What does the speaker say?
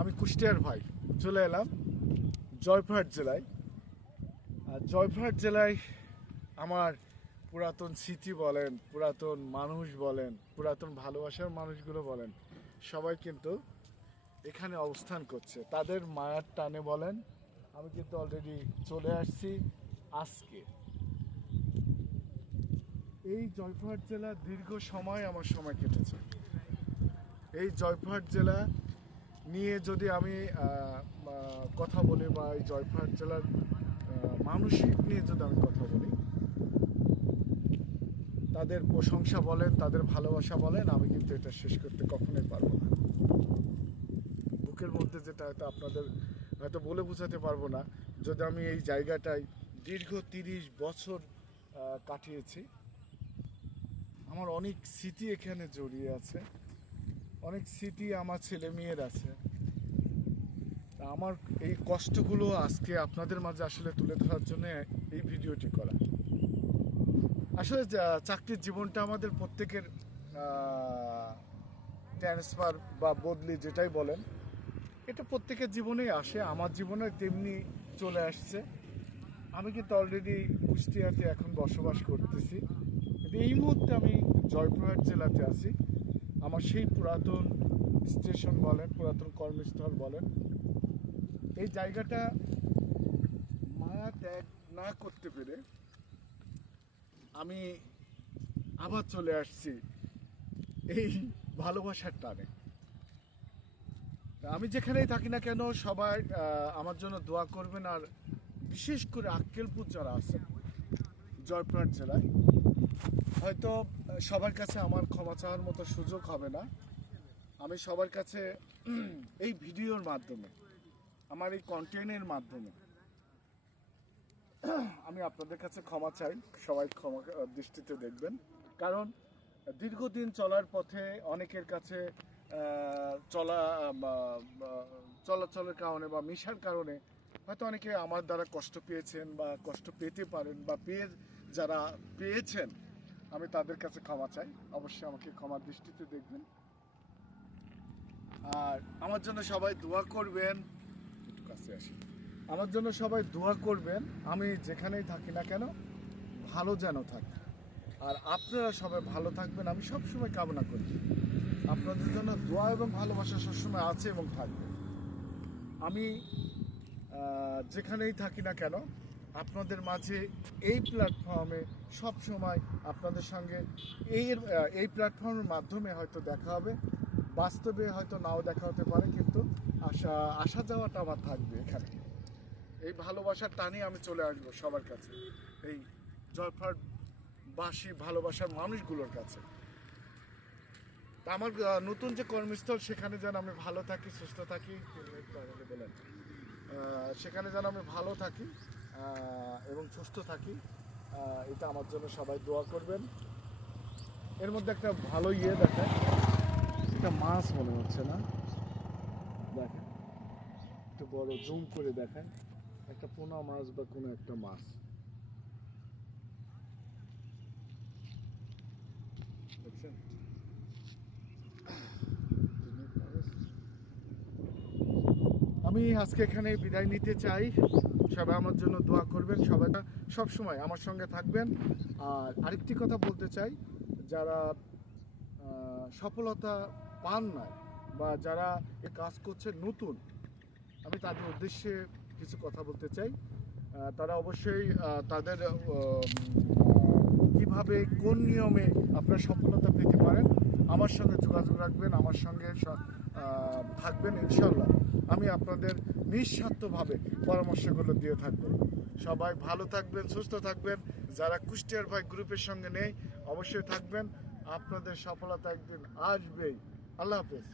আমি কুষ্টিয়ার ভাই চলে এলাম জয়পুরহাট জেলায়। আর জয়পুরহাট জেলায় আমার পুরাতন স্মৃতি বলেন, পুরাতন মানুষ বলেন, পুরাতন ভালোবাসার মানুষগুলো বলেন, সবাই কিন্তু এখানে অবস্থান করছে। তাদের মায়ার টানে বলেন, আমি কিন্তু অলরেডি চলে আসছি আজকে। এই জয়পুরহাট জেলা দীর্ঘ সময় আমার সময় কেটেছে। এই জয়পুরহাট জেলা নিয়ে যদি আমি কথা বলি, বা এই জয়পুরহাট জেলার মানসিক নিয়ে যদি আমি কথা বলি, তাদের প্রশংসা বলেন, তাদের ভালোবাসা বলেন, আমি কিন্তু এটা শেষ করতে কখনোই পারবো না। বুকের মধ্যে যেটা হয়তো আপনাদের হয়তো বলে বোঝাতে পারবো না। যদি আমি এই জায়গাটায় দীর্ঘ 30 বছর কাটিয়েছি, আমার অনেক স্মৃতি এখানে জড়িয়ে আছে, অনেক স্মৃতি আমার ছেলে মেয়ের আছে। আমার এই কষ্টগুলো আজকে আপনাদের মাঝে আসলে তুলে ধরার জন্য এই ভিডিওটি করা। আসলে চাকরির জীবনটা আমাদের প্রত্যেকের ট্রান্সফার বা বদলি যেটাই বলেন, এটা প্রত্যেকের জীবনেই আসে। আমার জীবনে তেমনি চলে আসছে। আমি কিন্তু অলরেডি কুষ্টিয়াতে এখন বসবাস করতেছি, কিন্তু এই মুহূর্তে আমি জয়পুরহাট জেলাতে আছি। আমার সেই পুরাতন স্টেশন বলেন, পুরাতন কর্মস্থল বলেন, এই জায়গাটা মায়া ত্যাগ না করতে পেরে আমি আবার চলে আসছি এই ভালোবাসার টানে। আমি যেখানেই থাকি না কেন, সবাই আমার জন্য দোয়া করবেন। আর বিশেষ করে আক্কেলপুর যারা আছে জয়পুরহাট জেলায়, হয়তো সবার কাছে আমার ক্ষমা চাওয়ার মতো সুযোগ হবে না। আমি সবার কাছে এই ভিডিওর মাধ্যমে, আমার এই কন্টেন্টের মাধ্যমে আমি আপনাদের কাছে ক্ষমা চাই। সবাই ক্ষমা দৃষ্টিতে দেখবেন, কারণ দীর্ঘদিন চলার পথে অনেকের কাছে চলাচলের কারণে বা মিশার কারণে হয়তো অনেকে আমার দ্বারা কষ্ট পেয়েছেন বা কষ্ট পেতে পারেন, বা যারা পেয়েছেন, আমি তাদের কাছে ক্ষমা চাই। অবশ্যই আমাকে ক্ষমার দৃষ্টিতে দেখবেন। আর আমার জন্য সবাই দোয়া করবেন। একটু কাছে আসি। আমার জন্য সবাই দোয়া করবেন, আমি যেখানেই থাকি না কেন ভালো যেন থাকি। আর আপনারা সবাই ভালো থাকবেন, আমি সবসময় কামনা করি। আপনাদের জন্য দোয়া এবং ভালোবাসা সবসময় আছে এবং থাকবে। আমি যেখানেই থাকি না কেন আপনাদের মাঝে এই প্ল্যাটফর্মে সবসময় আপনাদের সঙ্গে এই প্ল্যাটফর্মের মাধ্যমে হয়তো দেখা হবে, বাস্তবে হয়তো নাও দেখা হতে পারে, কিন্তু আসা যাওয়াটা আমার থাকবে এখানে। এই ভালোবাসার টানে আমি চলে আসবো সবার কাছে, এই জয়পুরহাটবাসী ভালোবাসার মানুষগুলোর কাছে। তা আমার নতুন যে কর্মস্থল, সেখানে যেন আমি ভালো থাকি, সুস্থ থাকি, বলেন, সেখানে যেন আমি ভালো থাকি এবং সুস্থ থাকি। এটা আমার জন্য সবাই দোয়া করবেন। এর মধ্যে একটা ভালো দেখায়, একটা মাছ মনে হচ্ছে না, দেখেন একটু বড় জুম করে দেখায়, একটা পোনা মাছ বা কোনো একটা মাছ, দেখছেন? আমি আজকে এখানে বিদায় নিতে চাই। সবাই আমার জন্য দোয়া করবেন, সবাই সব সময় আমার সঙ্গে থাকবেন। আর আরেকটি কথা বলতে চাই, যারা সফলতা পান না বা যারা এ কাজ করছে নতুন, আমি তাদের উদ্দেশ্যে কিছু কথা বলতে চাই। তারা অবশ্যই তাদের কিভাবে কোন নিয়মে আপনার সফলতা পেতে পারেন আমার সঙ্গে যোগাযোগ রাখবেন, আমার সঙ্গে থাকবেন। ইনশাল্লাহ আমি আপনাদের নিঃস্বার্থভাবে পরামর্শগুলো দিয়ে থাকবো। সবাই ভালো থাকবেন, সুস্থ থাকবেন। যারা কুষ্টিয়ার ভাই গ্রুপের সঙ্গে নেই, অবশ্যই থাকবেন। আপনাদের সফলতা একদিন আসবেই। আল্লাহ হাফেজ।